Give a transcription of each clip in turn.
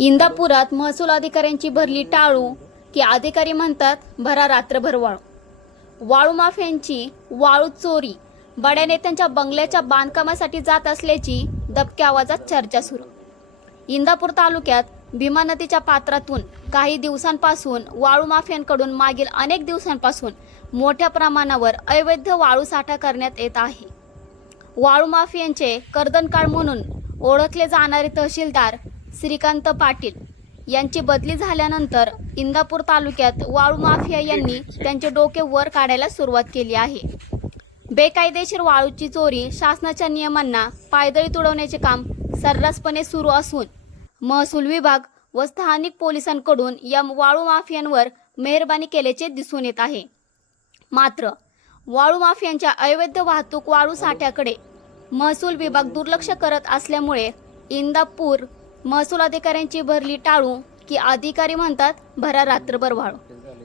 इंदापुरात महसूल अधिकाऱ्यांची भरली टाळू की अधिकारी म्हणतात भरा रात्रभर वाळू. वाळू माफ्यांची वाळू चोरी. बड्या नेत्यांच्या बंगल्याच्या बांधकामासाठी जात असल्याची दबक्या आवाजात चर्चा सुरू. इंदापूर तालुक्यात भीमा नदीच्या पात्रातून काही दिवसांपासून वाळू माफियांकडून मागील अनेक दिवसांपासून मोठ्या प्रमाणावर अवैध वाळू साठा करण्यात येत आहे. वाळू माफियांचे कर्दनकाळ म्हणून ओळखले जाणारे तहसीलदार श्रीकांत पाटील यांची बदली झाल्यानंतर इंदापूर तालुक्यात वाळू माफिया यांनी त्यांचे डोके वर काढायला सुरुवात केली आहे. बेकायदेशीर वाळूची चोरी शासनाच्या नियमांना पायदळी तुडवण्याचे काम सर्रासपणे सुरू असून महसूल विभाग व स्थानिक पोलिसांकडून या वाळू माफियांवर मेहरबानी केल्याचे दिसून येत आहे. मात्र वाळू माफियांच्या अवैध वाहतूक वाळू साठ्याकडे महसूल विभाग दुर्लक्ष करत असल्यामुळे इंदापूर महसूल अधिकाऱ्यांची भरली टाळू की अधिकारी म्हणतात भरा रात्रभर वाळू.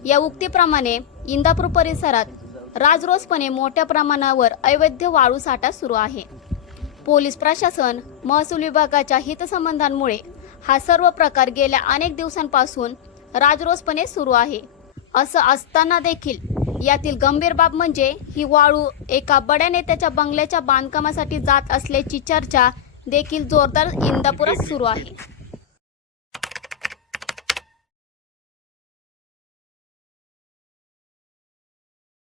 या उक्तीप्रमाणे इंदापूर परिसरात राजरोसपणे मोठ्या प्रमाणावर अवैध वाळू साठा सुरू आहे. पोलीस प्रशासन महसूल विभागाच्या हितसंबंधांमुळे हा सर्व प्रकार गेल्या अनेक दिवसांपासून राजरोसपणे सुरू आहे. असं असताना देखील यातील गंभीर बाब म्हणजे ही वाळू एका बड्या नेत्याच्या बंगल्याच्या बांधकामासाठी जात असल्याची चर्चा देखील जोरदार इंदापुरात सुरू आहे.